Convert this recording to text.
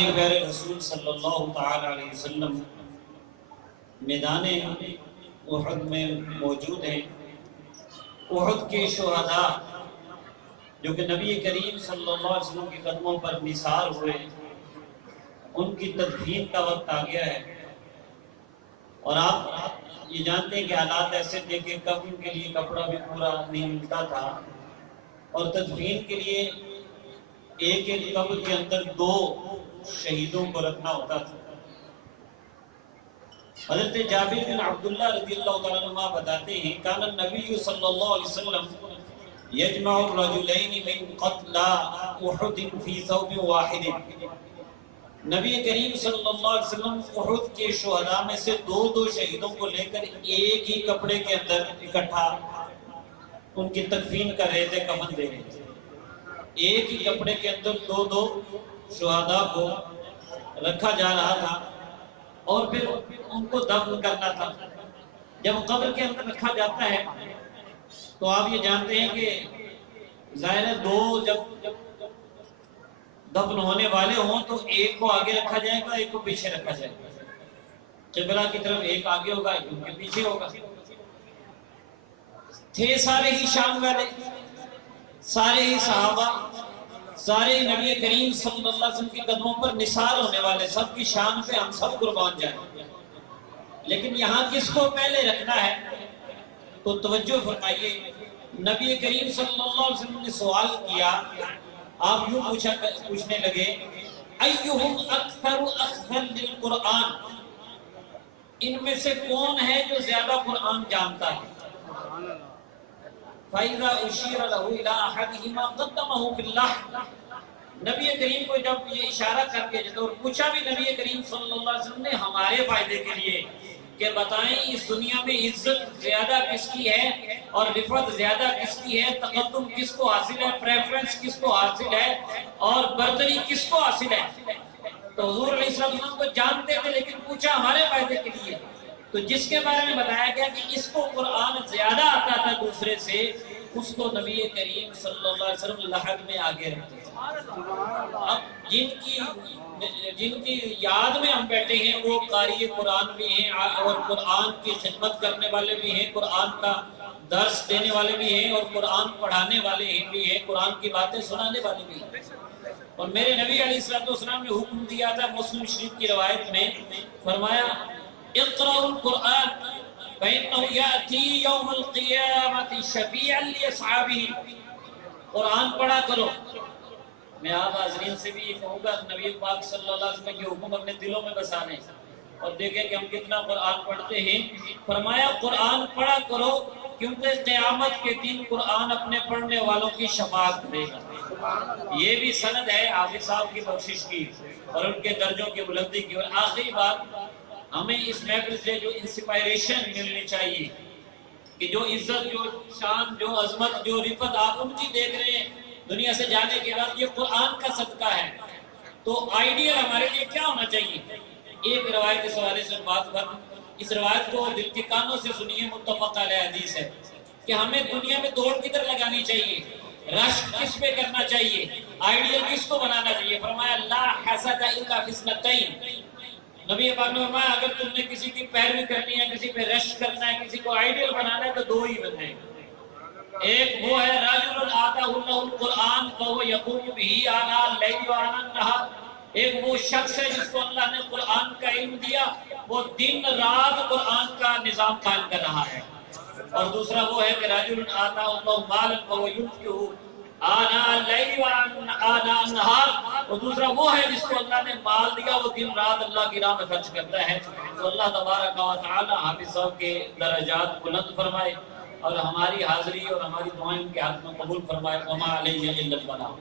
یہ پیارے رسول صلی اللہ تعالی علیہ وسلم میدان احد میں موجود ہیں۔ احد کے شہداء جو کہ نبی کریم صلی اللہ علیہ وسلم کے قدموں پر نثار ہوئے، ان کی تدفین کا وقت آ گیا ہے۔ اور آپ یہ جانتے ہیں کہ حالات ایسے تھے کہ کفن کے لیے کپڑا بھی پورا نہیں ملتا تھا، اور تدفین کے لیے ایک ایک قبر کے اندر 2 شہیدوں کو رکھنا ہوتا تھا۔ حضرت جابر بن عبداللہ رضی اللہ تعالیٰ عنہ بتاتے ہیں کان النبی صلی اللہ علیہ وسلم یجمع الرجلین من قتلى احد فی ثوب واحد۔ نبی کریم صلی اللہ علیہ وسلم احد کے شہداء میں سے 2 شہیدوں کو لے کر ایک ہی کپڑے کے اندر اکٹھا ان کی تکفین کر رہے تھے، کفن دے رہے تھے۔ ایک ہی کپڑے کے اندر 2 شہداء کو رکھا جا رہا تھا اور پھر ان کو دفن کرنا تھا۔ جب قبر کے اندر رکھا جاتا ہے تو آپ یہ جانتے ہیں کہ ظاہر ہے 2 جب دفن ہونے والے ہوں تو ایک کو آگے رکھا جائے گا، ایک کو پیچھے رکھا جائے گا۔ قبلہ کی طرف ایک آگے ہوگا، ایک ان کے پیچھے ہوگا۔ تھے سارے ہی شام والے، سارے ہی صحابہ، سارے نبی کریم صلی اللہ علیہ وسلم کے قدموں پر نثار ہونے والے، سب کی شان پہ ہم سب قربان جائیں۔ لیکن یہاں کس کو پہلے رکھنا ہے تو توجہ فرمائیے، نبی کریم صلی اللہ علیہ وسلم نے سوال کیا، آپ یوں پوچھنے لگے ایہم اکثر اخذا للقرآن، ان میں سے کون ہے جو زیادہ قرآن جانتا ہے؟ فَإِذَا أُشِيرَ لَهُ إِلَىٰ أَحَدِهِمَا قَدَّمَهُ بِاللَّهِ۔ نبی کریم کو جب یہ اشارہ کر کے اور پوچھا بھی نبی کریم صلی اللہ علیہ وسلم نے ہمارے فائدے کے لیے کہ بتائیں اس دنیا میں عزت زیادہ کس کی ہے اور رفعت زیادہ کس کی ہے، تقدم کس کو حاصل ہے، پریفرنس کس کو حاصل ہے اور برتری کس کو حاصل ہے۔ تو حضور علیہ السلام کو جانتے تھے لیکن پوچھا ہمارے فائدے کے لیے، تو جس کے بارے میں بتایا گیا کہ اس کو قرآن زیادہ آتا تھا دوسرے سے، اس کو نبی کریم صلی اللہ علیہ وسلم لحد میں آگے رکھتے تھے۔ اب جن کی یاد میں ہم بیٹھے ہیں وہ قاری قرآن بھی ہیں اور قرآن کی خدمت کرنے والے بھی ہیں، قرآن کا درس دینے والے بھی ہیں اور قرآن پڑھانے والے بھی ہیں، قرآن کی باتیں سنانے والے بھی ہیں۔ اور میرے نبی علیہ السلام نے حکم دیا تھا، مسلم شریف کی روایت میں فرمایا اقرأوا القرآن فإنه يأتي يوم القيامة شفيعا لأصحابه۔ قرآن پڑھا کرو۔ میں آپ حاضرین سے بھی یہ کہوں گا، نبی پاک صلی اللہ علیہ وسلم کی حکم اپنے دلوں میں بسانے اور دیکھیں کہ ہم کتنا قرآن پڑھتے ہیں۔ فرمایا قرآن پڑھا کرو کیونکہ قیامت کے دن قرآن اپنے پڑھنے والوں کی شفاعت کرے گا۔ یہ بھی سند ہے حافظ صاحب کی بخشش کی اور ان کے درجوں کی بلندی کی۔ اور آخری بات، ہمیں اس محفل سے جو انسپائریشن ملنی چاہیے کہ جو عزت، جو شان، جو عظمت، جو رفعت آپ ان کی دیکھ رہے ہیں دنیا سے جانے کے بعد، یہ قرآن کا صدقہ ہے۔ تو آئیڈیل ہمارے لیے کیا ہونا چاہیے؟ ایک روایت اس حوالے سے بات کر، اس روایت کو دل کے کانوں سے سنیے، متفق علیہ حدیث ہے کہ ہمیں دنیا میں دوڑ کدھر لگانی چاہیے، رشک کس پہ کرنا چاہیے، آئیڈیل کس کو بنانا چاہیے؟ فرمایا لا حسد الا فی اثنتین۔ نبی پاک نے فرمایا اگر تم نے کسی کی پیروی کرنی ہے، کسی پہ رشک کرنا ہے، کسی کو آئیڈیل بنانا ہے تو 2 ہی بننے ہیں۔ ایک وہ ہے رجل آتاہ اللہ القرآن فهو یقوم به آناء اللیل وآناء النہار، ایک وہ شخص ہے جس کو اللہ نے قرآن کا علم دیا، وہ دن رات قرآن کا نظام قائم کر رہا ہے۔ اور دوسرا وہ ہے کہ رجل آتاہ اللہ مالا فهو ينفقه آناء اللیل وآناء النہار، اور دوسرا وہ ہے جس کو اللہ نے مال دیا، وہ دن رات اللہ کی راہ میں خرچ کرتا ہے۔ تو اللہ تبارک و تعالی حافظ صاحب کے درجات بلند فرمائے اور ہماری حاضری اور ہماری دعائیں ان کے ہاتھ میں قبول فرمائے۔ وما علیہ الا البلاغ۔